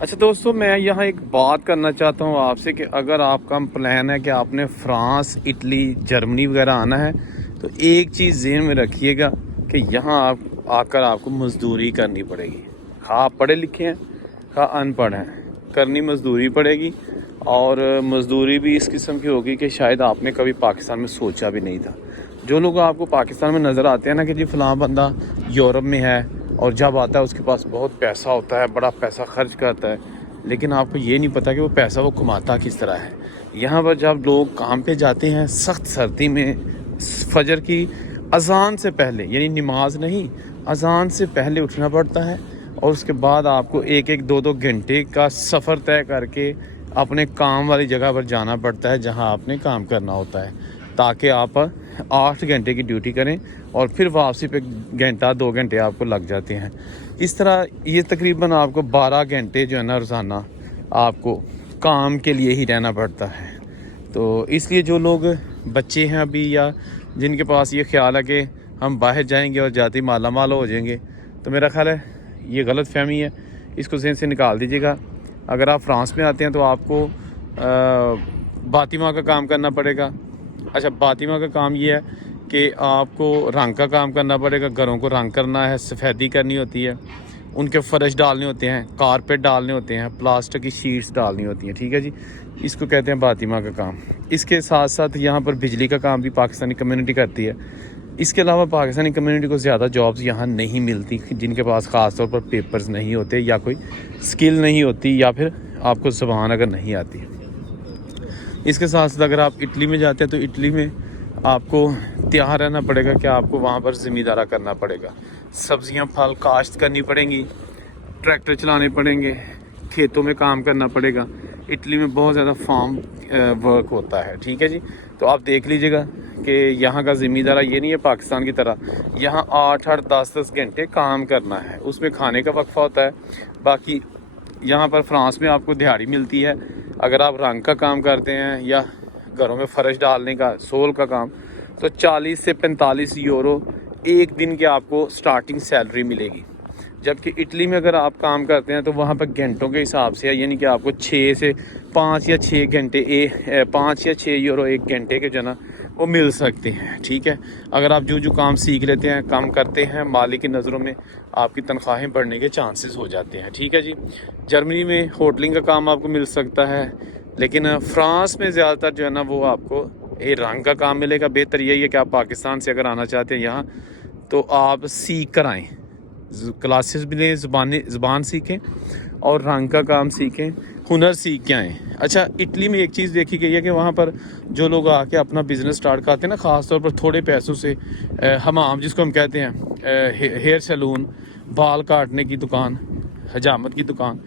اچھا دوستوں، میں یہاں ایک بات کرنا چاہتا ہوں آپ سے کہ اگر آپ کا پلان ہے کہ آپ نے فرانس، اٹلی، جرمنی وغیرہ آنا ہے تو ایک چیز ذہن میں رکھیے گا کہ یہاں آپ آ کر آپ کو مزدوری کرنی پڑے گی. خواہ آپ پڑھے لکھے ہیں خواہ ان پڑھ ہیں، کرنی مزدوری پڑے گی. اور مزدوری بھی اس قسم کی ہوگی کہ شاید آپ نے کبھی پاکستان میں سوچا بھی نہیں تھا. جو لوگ آپ کو پاکستان میں نظر آتے ہیں نا کہ جی فلاں بندہ یورپ میں ہے اور جب آتا ہے اس کے پاس بہت پیسہ ہوتا ہے، بڑا پیسہ خرچ کرتا ہے، لیکن آپ کو یہ نہیں پتا کہ وہ پیسہ وہ کماتا کس طرح ہے. یہاں پر جب لوگ کام پہ جاتے ہیں سخت سردی میں، فجر کی اذان سے پہلے، یعنی نماز نہیں، اذان سے پہلے اٹھنا پڑتا ہے اور اس کے بعد آپ کو ایک ایک دو گھنٹے کا سفر طے کر کے اپنے کام والی جگہ پر جانا پڑتا ہے جہاں آپ نے کام کرنا ہوتا ہے، تاکہ آپ 8 گھنٹے کی ڈیوٹی کریں اور پھر واپسی پہ گھنٹہ 2 گھنٹے آپ کو لگ جاتے ہیں. اس طرح یہ تقریباً آپ کو 12 گھنٹے جو ہے نا روزانہ آپ کو کام کے لیے ہی رہنا پڑتا ہے. تو اس لیے جو لوگ بچے ہیں ابھی یا جن کے پاس یہ خیال ہے کہ ہم باہر جائیں گے اور جاتے ہی مالا مال ہو جائیں گے، تو میرا خیال ہے یہ غلط فہمی ہے، اس کو ذہن سے نکال دیجیے گا. اگر آپ فرانس میں آتے ہیں تو آپ کو باطمہ کا کام کرنا پڑے گا. اچھا، باطمہ کا کام یہ ہے کہ آپ کو رنگ کا کام کرنا پڑے گا، گھروں کو رنگ کرنا ہے، سفیدی کرنی ہوتی ہے، ان کے فرش ڈالنے ہوتے ہیں، کارپیٹ ڈالنے ہوتے ہیں، پلاسٹر کی شیٹس ڈالنی ہوتی ہیں. ٹھیک ہے جی، اس کو کہتے ہیں باطمہ کا کام. اس کے ساتھ ساتھ یہاں پر بجلی کا کام بھی پاکستانی کمیونٹی کرتی ہے. اس کے علاوہ پاکستانی کمیونٹی کو زیادہ جابز یہاں نہیں ملتی جن کے پاس خاص طور پر پیپرز نہیں ہوتے یا کوئی سکل نہیں ہوتی یا پھر آپ کو زبان اگر نہیں آتی. اس کے ساتھ ساتھ اگر آپ اٹلی میں جاتے ہیں تو اٹلی میں آپ کو تیار رہنا پڑے گا کہ آپ کو وہاں پر زمیندارہ کرنا پڑے گا، سبزیاں پھل کاشت کرنی پڑیں گی، ٹریکٹر چلانے پڑیں گے، کھیتوں میں کام کرنا پڑے گا. اٹلی میں بہت زیادہ فارم ورک ہوتا ہے. ٹھیک ہے جی، تو آپ دیکھ لیجئے گا کہ یہاں کا زمیندارہ یہ نہیں ہے پاکستان کی طرح یہاں 8 10 گھنٹے کام کرنا ہے، اس میں کھانے کا وقفہ ہوتا ہے. باقی یہاں پر فرانس میں آپ کو دیہاڑی ملتی ہے. اگر آپ رنگ کا کام کرتے ہیں یا گھروں میں فرش ڈالنے کا، سول کا کام، تو 40 سے 45 یورو ایک دن کے آپ کو سٹارٹنگ سیلری ملے گی. جبکہ اٹلی میں اگر آپ کام کرتے ہیں تو وہاں پہ گھنٹوں کے حساب سے ہے، یعنی کہ آپ کو 6 سے 5 یا 6 گھنٹے 5 یا 6 یورو ایک گھنٹے کے جو نا وہ مل سکتے ہیں. ٹھیک ہے، اگر آپ جو کام سیکھ لیتے ہیں، کام کرتے ہیں، مالک کی نظروں میں آپ کی تنخواہیں بڑھنے کے چانسز ہو جاتے ہیں. ٹھیک ہے جی، جرمنی میں ہوٹلنگ کا کام آپ کو مل سکتا ہے، لیکن فرانس میں زیادہ تر جو ہے نا وہ آپ کو رنگ کا کام ملے گا. بہتر یہی ہے کہ آپ پاکستان سے اگر آنا چاہتے ہیں یہاں تو آپ سیکھ کر آئیں، کلاسز بھی لیں، زبان سیکھیں اور رنگ کا کام سیکھیں، ہنر سیکھ کے آئیں. اچھا، اٹلی میں ایک چیز دیکھی گئی ہے کہ وہاں پر جو لوگ آ کے اپنا بزنس سٹارٹ کرتے ہیں نا، خاص طور پر تھوڑے پیسوں سے، حمام جس کو ہم کہتے ہیں، ہیئر سیلون، بال کاٹنے کی دکان، حجامت کی دکان،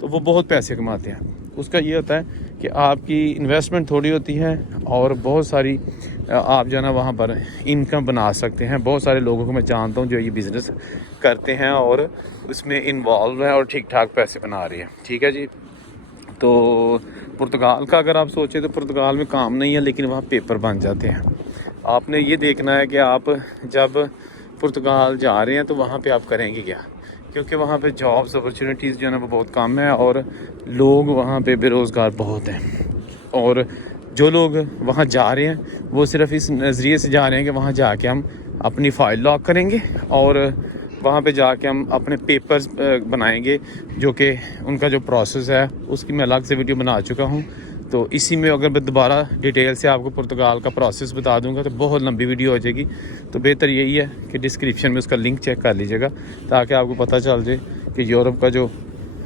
تو وہ بہت پیسے کماتے ہیں. اس کا یہ ہوتا ہے کہ آپ کی انویسٹمنٹ تھوڑی ہوتی ہے اور بہت ساری آپ جو ہے نا وہاں پر انکم بنا سکتے ہیں. بہت سارے لوگوں کو میں جانتا ہوں جو یہ بزنس کرتے ہیں اور اس میں انوالو ہیں اور ٹھیک ٹھاک پیسے بنا رہے ہیں. ٹھیک ہے جی، تو پرتگال کا اگر آپ سوچیں تو پرتگال میں کام نہیں ہے لیکن وہاں پیپر بن جاتے ہیں. آپ نے یہ دیکھنا ہے کہ آپ جب پرتگال جا رہے ہیں تو وہاں پہ آپ کریں گے کیا، کیونکہ وہاں پہ جابس اپرچونیٹیز جو ہے نا وہ بہت کم ہے اور لوگ وہاں پہ بے روزگار بہت ہیں. اور جو لوگ وہاں جا رہے ہیں وہ صرف اس نظریے سے جا رہے ہیں کہ وہاں جا کے ہم اپنی فائل لاک کریں گے اور وہاں پہ جا کے ہم اپنے پیپرز بنائیں گے، جو کہ ان کا جو پروسیس ہے اس کی میں الگ سے ویڈیو بنا چکا ہوں. تو اسی میں اگر میں دوبارہ ڈیٹیل سے آپ کو پرتگال کا پروسیس بتا دوں گا تو بہت لمبی ویڈیو ہو جائے گی. تو بہتر یہی ہے کہ ڈسکرپشن میں اس کا لنک چیک کر لیجیے گا تاکہ آپ کو پتہ چل جائے کہ یورپ کا جو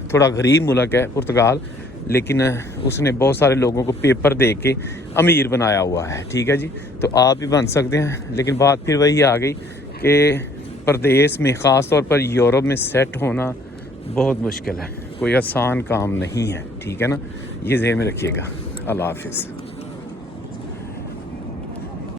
تھوڑا غریب ملک ہے پرتگال، لیکن اس نے بہت سارے لوگوں کو پیپر دے کے امیر بنایا ہوا ہے. ٹھیک ہے جی، تو آپ بھی بن سکتے ہیں. لیکن بات پھر وہی آ گئی کہ پردیس میں، خاص طور پر یورپ میں سیٹ ہونا بہت مشکل ہے، کوئی آسان کام نہیں ہے. ٹھیک ہے نا، یہ ذہن میں رکھیے گا. اللہ حافظ.